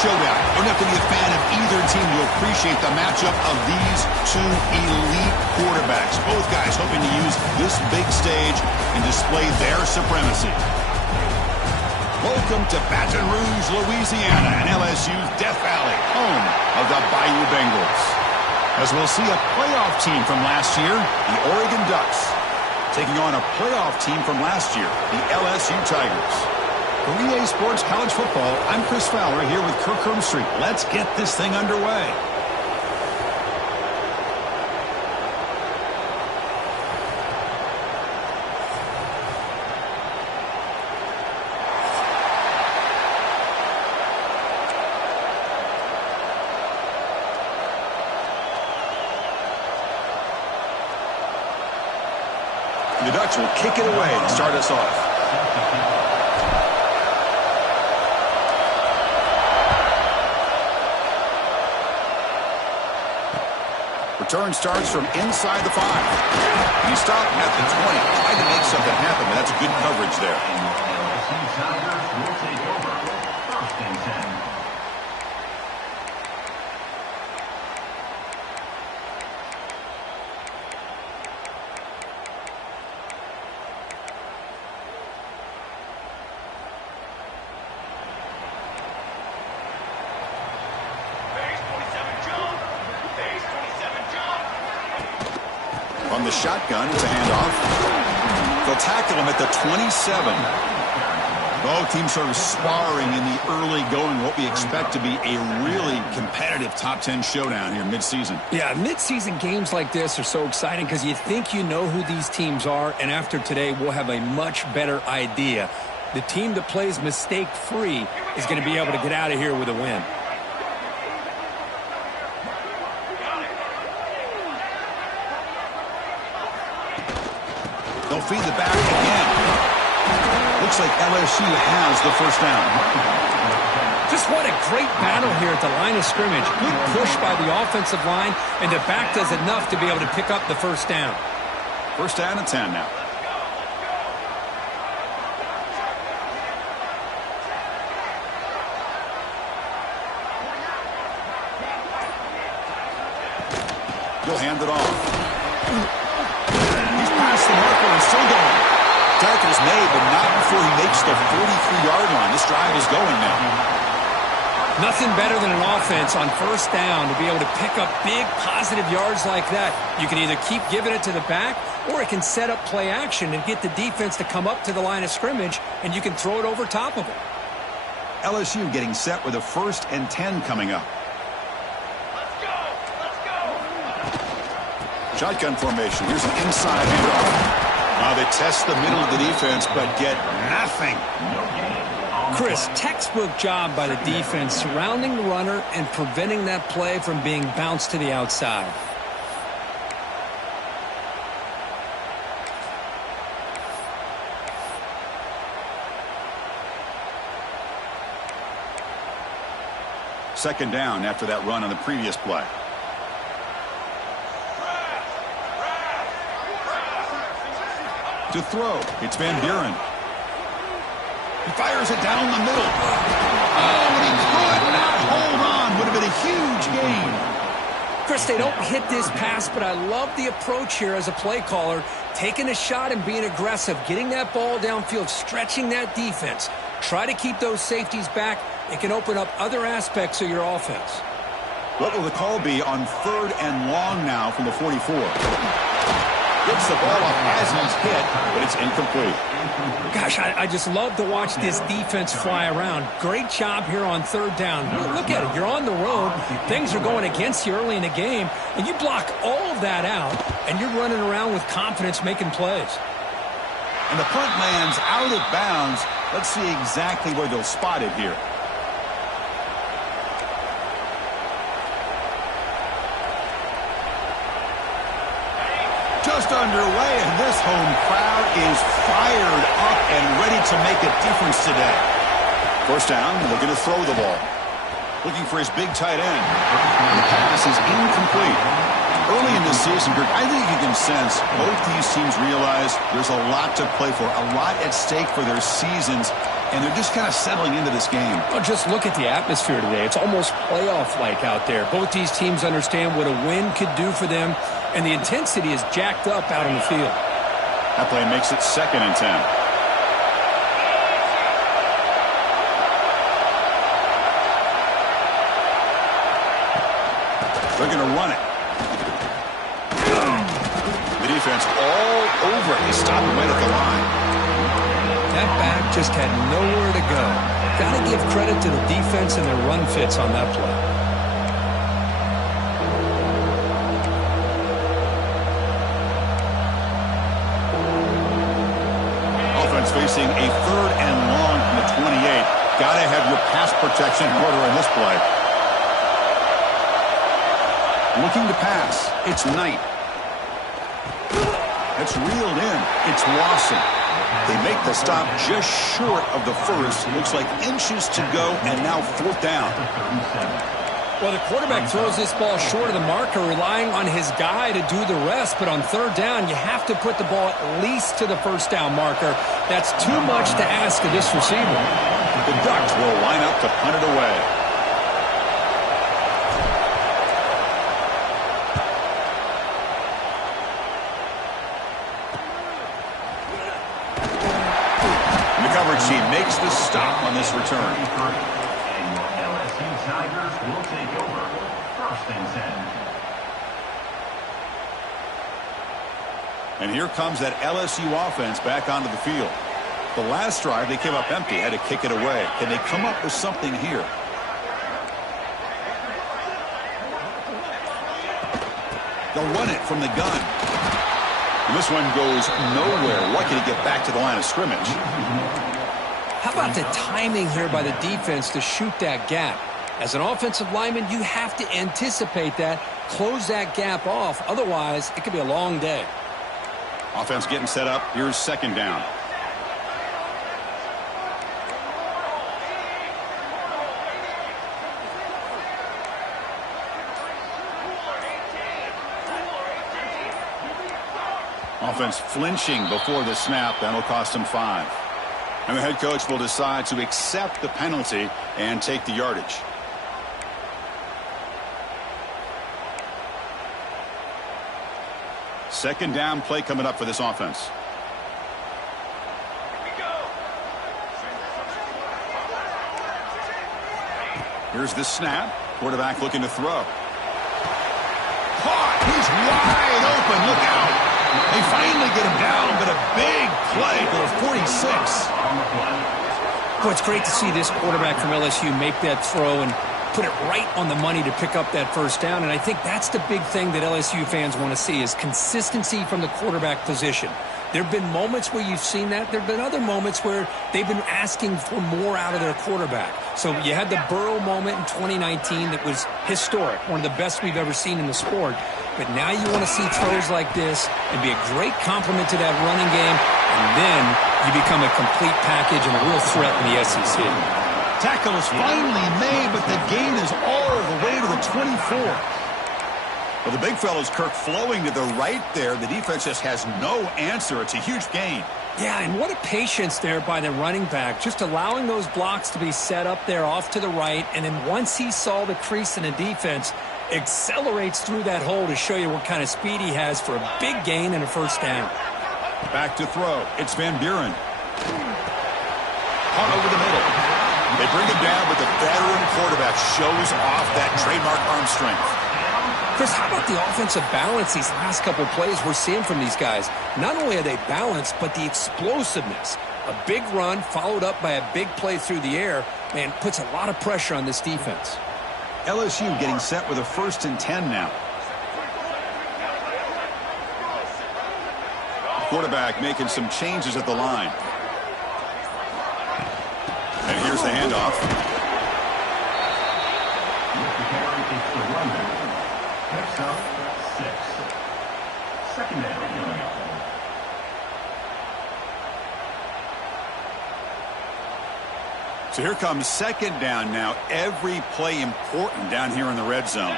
showdown. You don't have to be a fan of either team to appreciate the matchup of these two elite quarterbacks. Both guys hoping to use this big stage and display their supremacy. Welcome to Baton Rouge, Louisiana, and LSU's Death Valley, home of the Bayou Bengals. As we'll see a playoff team from last year, the Oregon Ducks, taking on a playoff team from last year, the LSU Tigers. For EA Sports College Football, I'm Chris Fowler here with Kirk Herbstreit. Let's get this thing underway. The Ducks will kick it away to start us off. Return starts from inside the 5. He stopped at the 20. Tried to make something happen, but that's good coverage there. Tigers will take over. First and 10. From the shotgun, it's a handoff. They'll tackle him at the 27. Both teams sort of sparring in the early going, what we expect to be a really competitive top 10 showdown here mid-season. Yeah, mid-season games like this are so exciting because you think you know who these teams are, and after today, we'll have a much better idea. The team that plays mistake-free is going to be able to get out of here with a win. They'll feed the back again. Looks like LSU has the first down. Just what a great battle here at the line of scrimmage. Good push by the offensive line, and the back does enough to be able to pick up the first down. First down and 10 now. He'll hand it off. Past the marker and still going. Tackle's made, but not before he makes the 43-yard line. This drive is going now. Nothing better than an offense on first down to be able to pick up big positive yards like that. You can either keep giving it to the back, or it can set up play action and get the defense to come up to the line of scrimmage, and you can throw it over top of them. LSU getting set with a 1st and 10 coming up. Shotgun formation. Here's an inside handoff. They test the middle of the defense, but get nothing. Chris, textbook job by the defense surrounding the runner and preventing that play from being bounced to the outside. Second down after that run on the previous play. To throw, it's Van Buren. He fires it down the middle. Oh, and he could not hold on. Would have been a huge gain. Chris, they don't hit this pass, but I love the approach here as a play caller. Taking a shot and being aggressive, getting that ball downfield, stretching that defense. Try to keep those safeties back. It can open up other aspects of your offense. What will the call be on 3rd and long now from the 44? Gets the ball off as he's hit, but it's incomplete. Gosh, I just love to watch this defense fly around. Great job here on 3rd down. Look at it. You're on the road. Things are going against you early in the game, and you block all of that out, and you're running around with confidence making plays. And the punt lands out of bounds. Let's see exactly where they'll spot it here. Just underway, and this home crowd is fired up and ready to make a difference today. First down, looking to throw the ball. Looking for his big tight end. The pass is incomplete. Early in the season, Greg, I think you can sense both these teams realize there's a lot to play for, a lot at stake for their seasons. and they're just kind of settling into this game. Well, just look at the atmosphere today. It's almost playoff-like out there. Both these teams understand what a win could do for them, and the intensity is jacked up out on the field. That play makes it 2nd and 10. They're going to run it. The defense all over it. They stop him right at the line. That back just had nowhere to go. Got to give credit to the defense and their run fits on that play. Offense facing a 3rd and long from the 28. Got to have your pass protection in order in this play. Looking to pass. It's Knight. It's reeled in. It's Lawson. They make the stop just short of the first. Looks like inches to go, and now 4th down. Well, the quarterback throws this ball short of the marker, relying on his guy to do the rest. But on 3rd down, you have to put the ball at least to the 1st down marker. That's too much to ask of this receiver. The Ducks will line up to punt it away. She makes the stop on this return. And your LSU Tigers will take over 1st and 10. And here comes that LSU offense back onto the field. The last drive, they came up empty, had to kick it away. Can they come up with something here? They'll run it from the gun. And this one goes nowhere. Lucky to get back to the line of scrimmage. How about the timing here by the defense to shoot that gap? As an offensive lineman, you have to anticipate that, close that gap off. Otherwise, it could be a long day. Offense getting set up. Here's 2nd down. Offense flinching before the snap. That'll cost him 5. And the head coach will decide to accept the penalty and take the yardage. Second down play coming up for this offense. Here's the snap. Quarterback looking to throw. Caught. He's wide open. Look out. They finally get him down, but a big play for the 46. Well, it's great to see this quarterback from LSU make that throw and put it right on the money to pick up that 1st down. And I think that's the big thing that LSU fans want to see is consistency from the quarterback position. There have been moments where you've seen that. There have been other moments where they've been asking for more out of their quarterback. So you had the Burrow moment in 2019 that was historic, one of the best we've ever seen in the sport. But now you want to see throws like this and be a great complement to that running game, and then you become a complete package and a real threat in the SEC. Tackle is finally made, but the gain is all the way to the 24. Well, the big fellow's Kirk flowing to the right there. The defense just has no answer. It's a huge gain. Yeah, and what a patience there by the running back, just allowing those blocks to be set up there off to the right, and then once he saw the crease in the defense, accelerates through that hole to show you what kind of speed he has for a big gain and a 1st down. Back to throw. It's Van Buren. Caught over the middle. They bring him down, but the veteran quarterback shows off that trademark arm strength. Chris, how about the offensive balance these last couple of plays we're seeing from these guys? Not only are they balanced, but the explosiveness. A big run followed up by a big play through the air, man, puts a lot of pressure on this defense. LSU getting set with a 1st and 10 now. Quarterback making some changes at the line. And here's the handoff. Next up, 6. 2nd down. So here comes 2nd down now. Every play important down here in the red zone.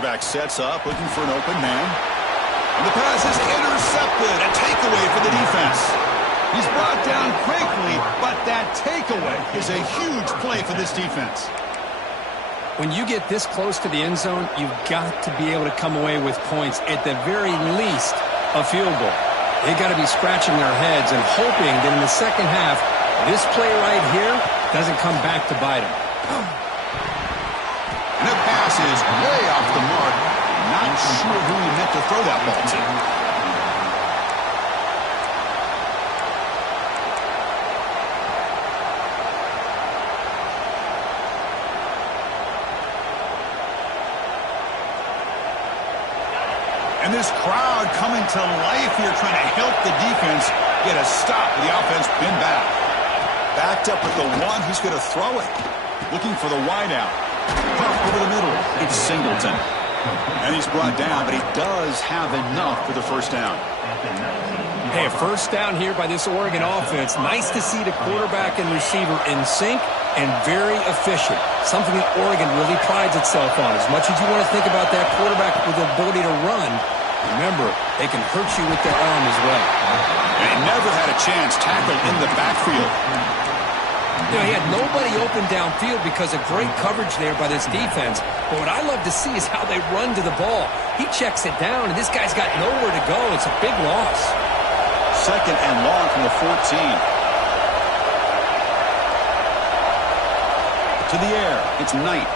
quarterback sets up, looking for an open man. And the pass is intercepted. A takeaway for the defense. He's brought down quickly, but that takeaway is a huge play for this defense. When you get this close to the end zone, you've got to be able to come away with points. At the very least, a field goal. They've got to be scratching their heads and hoping that in the second half, this play right here doesn't come back to bite them. And the pass is way off the mark. Not sure who he meant to throw that ball to. And this crowd coming to life here, trying to help the defense get a stop with the offense pinned back. Backed up at the one, he's going to throw it. Looking for the wide out. Puff over the middle. It's Singleton. And he's brought down, but he does have enough for the first down. Hey, a first down here by this Oregon offense. Nice to see the quarterback and receiver in sync and very efficient. Something that Oregon really prides itself on. As much as you want to think about that quarterback with the ability to run, remember, they can hurt you with their arm as well. And he never had a chance tackled in the backfield. You know, he had nobody open downfield because of great coverage there by this defense. But what I love to see is how they run to the ball. He checks it down, and this guy's got nowhere to go. It's a big loss. Second and long from the 14. To the air. It's Knight.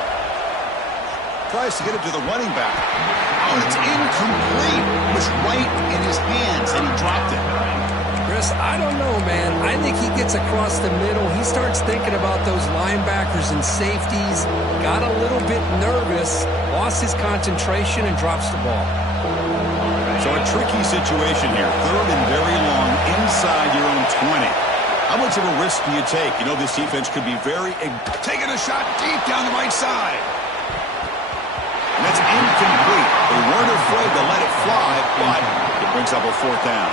Tries to get it to the running back. Oh, and it's incomplete. It was right in his hands, and he dropped it. Chris, I don't know, man. I think he gets across the middle. He starts thinking about those linebackers and safeties. Got a little bit nervous. Lost his concentration and drops the ball. So a tricky situation here. Third and very long inside your own 20. How much of a risk do you take? You know this defense could be taking a shot deep down the right side. And that's incomplete. They weren't afraid to let it fly, but it brings up a fourth down.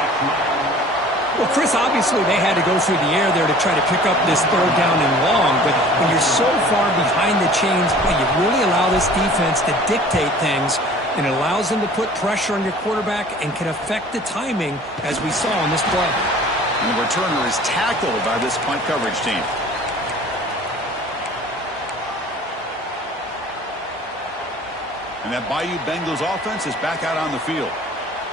Well, Chris, obviously they had to go through the air there to try to pick up this third down and long, but when you're so far behind the chains, well, you really allow this defense to dictate things, and it allows them to put pressure on your quarterback and can affect the timing, as we saw on this play. And the returner is tackled by this punt coverage team. And that Bayou Bengals offense is back out on the field.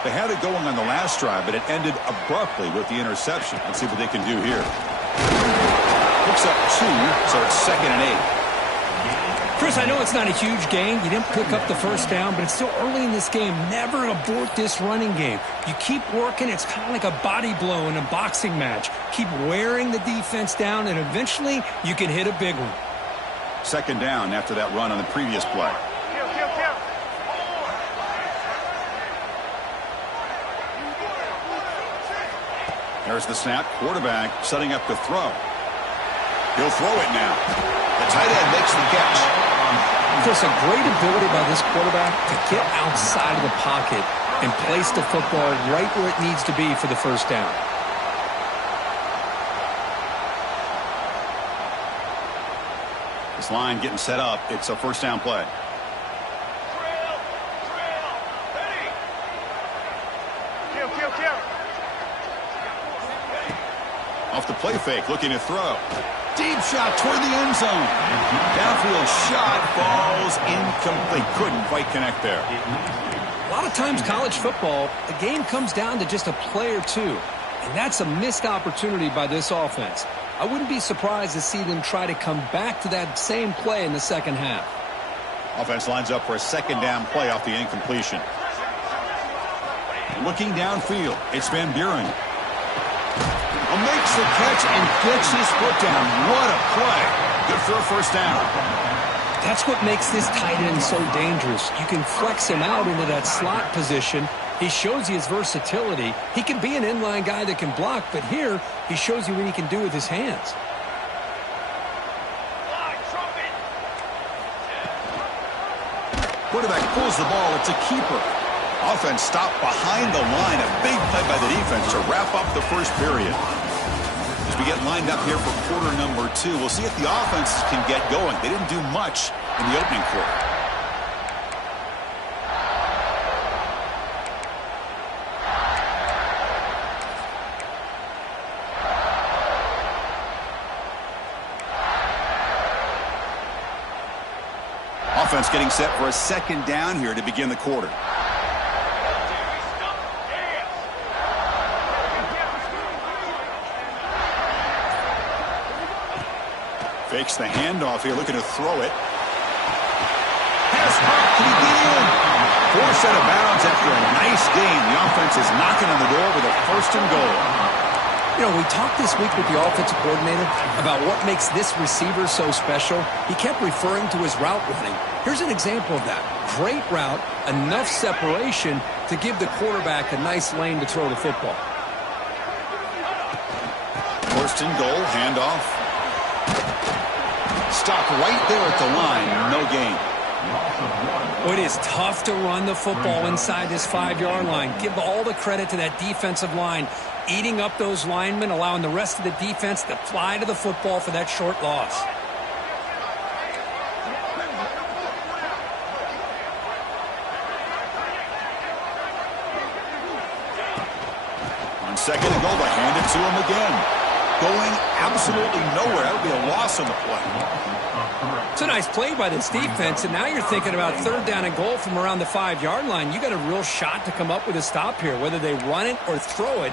They had it going on the last drive, but it ended abruptly with the interception. Let's see what they can do here. Picks up 2, so it's second and 8. Chris, I know it's not a huge gain. You didn't pick up the first down, but it's still early in this game. Never abort this running game. You keep working. It's kind of like a body blow in a boxing match. Keep wearing the defense down, and eventually you can hit a big one. Second down after that run on the previous play. There's the snap. Quarterback setting up to throw. He'll throw it now. The tight end makes the catch. Just a great ability by this quarterback to get outside of the pocket and place the football right where it needs to be for the first down. This line getting set up. It's a first down play. Off the play fake, looking to throw. Deep shot toward the end zone. Downfield shot falls incomplete. Couldn't quite connect there. A lot of times college football, the game comes down to just a play or two. And that's a missed opportunity by this offense. I wouldn't be surprised to see them try to come back to that same play in the second half. Offense lines up for a second down play off the incompletion. Looking downfield, it's Van Buren. Makes the catch and gets his foot down. What a play. Good for a first down. That's what makes this tight end so dangerous. You can flex him out into that slot position. He shows you his versatility. He can be an inline guy that can block, but here he shows you what he can do with his hands. Quarterback pulls the ball. It's a keeper. Offense stopped behind the line. A big play by the defense to wrap up the first period. As we get lined up here for quarter number 2, we'll see if the offense can get going. They didn't do much in the opening quarter. Offense getting set for a second down here to begin the quarter. Fakes the handoff here, looking to throw it. Pass caught. Can he get in? Forced out of bounds after a nice gain. The offense is knocking on the door with a 1st and goal. You know, we talked this week with the offensive coordinator about what makes this receiver so special. He kept referring to his route running. Here's an example of that. Great route, enough separation to give the quarterback a nice lane to throw the football. 1st and goal, handoff. Stop right there at the line, no gain. It is tough to run the football inside this 5-yard line. Give all the credit to that defensive line, eating up those linemen, allowing the rest of the defense to fly to the football for that short loss. On 2nd and goal, they hand it to him again. Going absolutely nowhere. That would be a loss on the play. It's a nice play by this defense, and now you're thinking about 3rd down and goal from around the 5-yard line. You got a real shot to come up with a stop here. Whether they run it or throw it,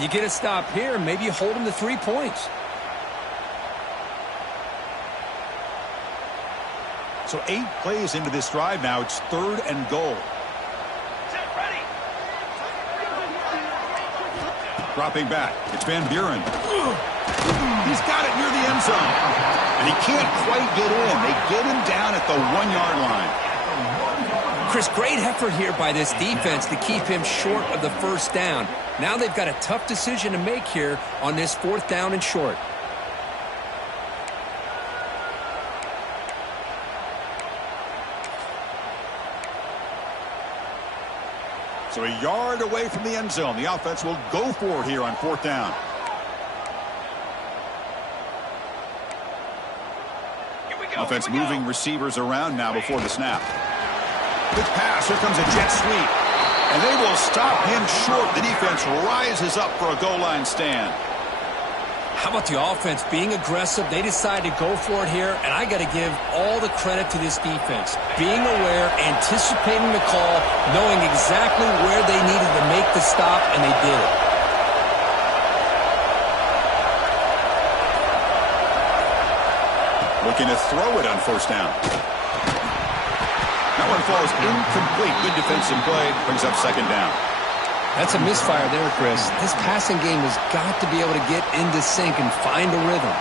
you get a stop here, and maybe you hold them to 3 points. So 8 plays into this drive now. It's 3rd and goal. Dropping back. It's Van Buren. He's got it near the end zone. And he can't quite get in. They get him down at the 1-yard line. Chris, great effort here by this defense to keep him short of the 1st down. Now they've got a tough decision to make here on this 4th down and short. So a yard away from the end zone. The offense will go for it here on 4th down. Offense moving receivers around now before the snap. Quick pass. Here comes a jet sweep. And they will stop him short. The defense rises up for a goal line stand. How about the offense being aggressive? They decide to go for it here, and I got to give all the credit to this defense. Being aware, anticipating the call, knowing exactly where they needed to make the stop, and they did it. Looking to throw it on 1st down. That one falls incomplete. Good defensive play. Brings up 2nd down. That's a misfire there, Chris. This passing game has got to be able to get into sync and find a rhythm.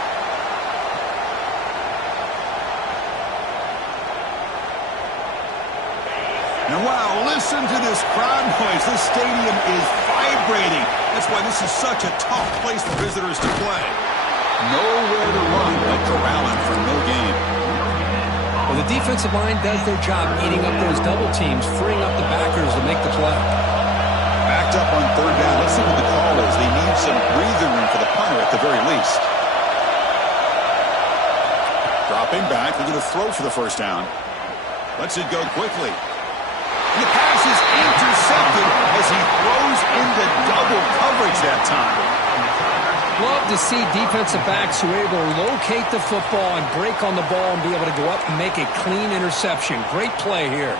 And wow, listen to this crowd noise. This stadium is vibrating. That's why this is such a tough place for visitors to play. Nowhere to run but corralling for no gain. Well, the defensive line does their job eating up those double teams, freeing up the backers to make the play. Backed up on 3rd down. Let's see what the call is. They need some breathing room for the punter at the very least. Dropping back. They're going to throw for the 1st down. Lets it go quickly. And the pass is intercepted as he throws into double coverage that time. Love to see defensive backs who are able to locate the football and break on the ball and be able to go up and make a clean interception. Great play here.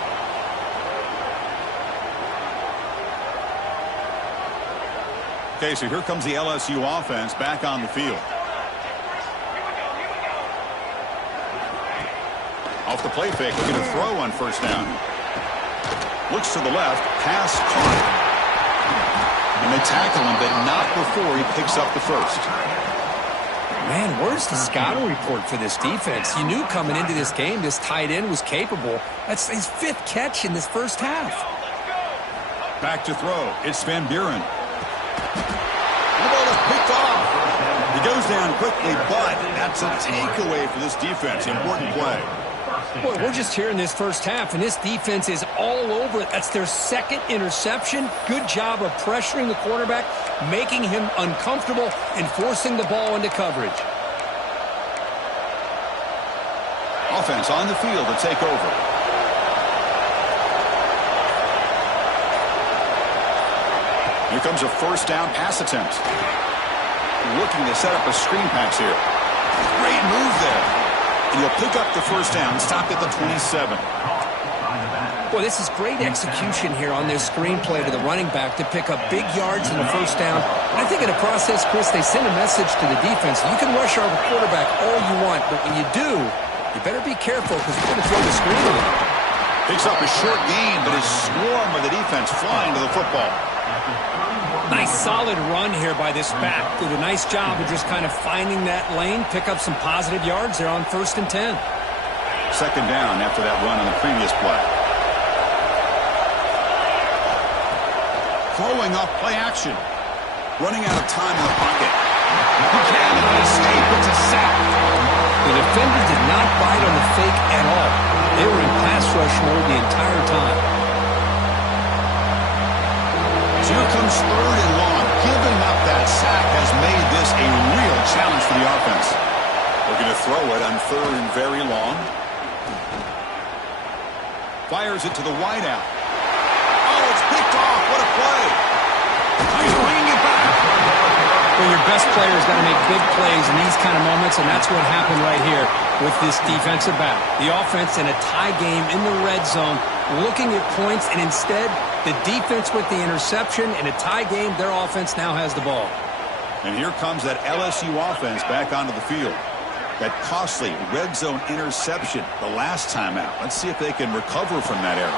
Okay, so here comes the LSU offense back on the field. Off the play fake, looking to throw on 1st down. Looks to the left, pass caught. And they tackle him, but not before he picks up the 1st. Man, where's the scouting report for this defense? You knew coming into this game this tight end was capable. That's his 5th catch in this 1st half. Back to throw. It's Van Buren. The ball is picked off. He goes down quickly, but that's a takeaway for this defense. Important play. Boy, we're just here in this 1st half, and this defense is all over it. That's their 2nd interception. Good job of pressuring the quarterback, making him uncomfortable, and forcing the ball into coverage. Offense on the field to take over. Here comes a 1st down pass attempt. Looking to set up a screen pass here. Great move there. And he'll pick up the first down, stopped at the 27. Boy, this is great execution here on this screenplay to the running back to pick up big yards in the first down. And I think in the process, Chris, they send a message to the defense. You can rush our quarterback all you want, but when you do, you better be careful because we're going to throw the screen a little. Picks up a short gain, but his swarm of the defense flying to the football. Nice solid run here by this back. Did a nice job of just kind of finding that lane, pick up some positive yards there on 1st and 10. Second down after that run on the previous play. Throwing off play action. Running out of time in the pocket. Buchanan escape. It's a sack. The defender did not bite on the fake at all. They were in pass rush mode the entire time. So here comes 3rd and long. Giving up that sack has made this a real challenge for the offense. We're going to throw it on 3rd and very long. Fires it to the wideout. Oh, it's picked off. What a play. He's bringing it back. Well, your best player's got to make big plays in these kind of moments, and that's what happened right here with this defensive back. The offense in a tie game in the red zone, looking at points, and instead, the defense with the interception. In a tie game, their offense now has the ball. And here comes that LSU offense back onto the field. That costly red zone interception the last time out. Let's see if they can recover from that error.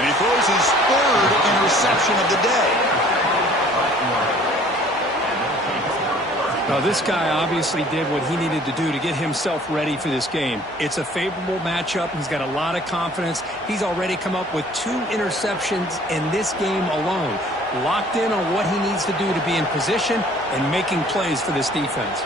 And he throws his 3rd interception of the day. Now, this guy obviously did what he needed to do to get himself ready for this game. It's a favorable matchup. He's got a lot of confidence. He's already come up with 2 interceptions in this game alone. Locked in on what he needs to do to be in position and making plays for this defense.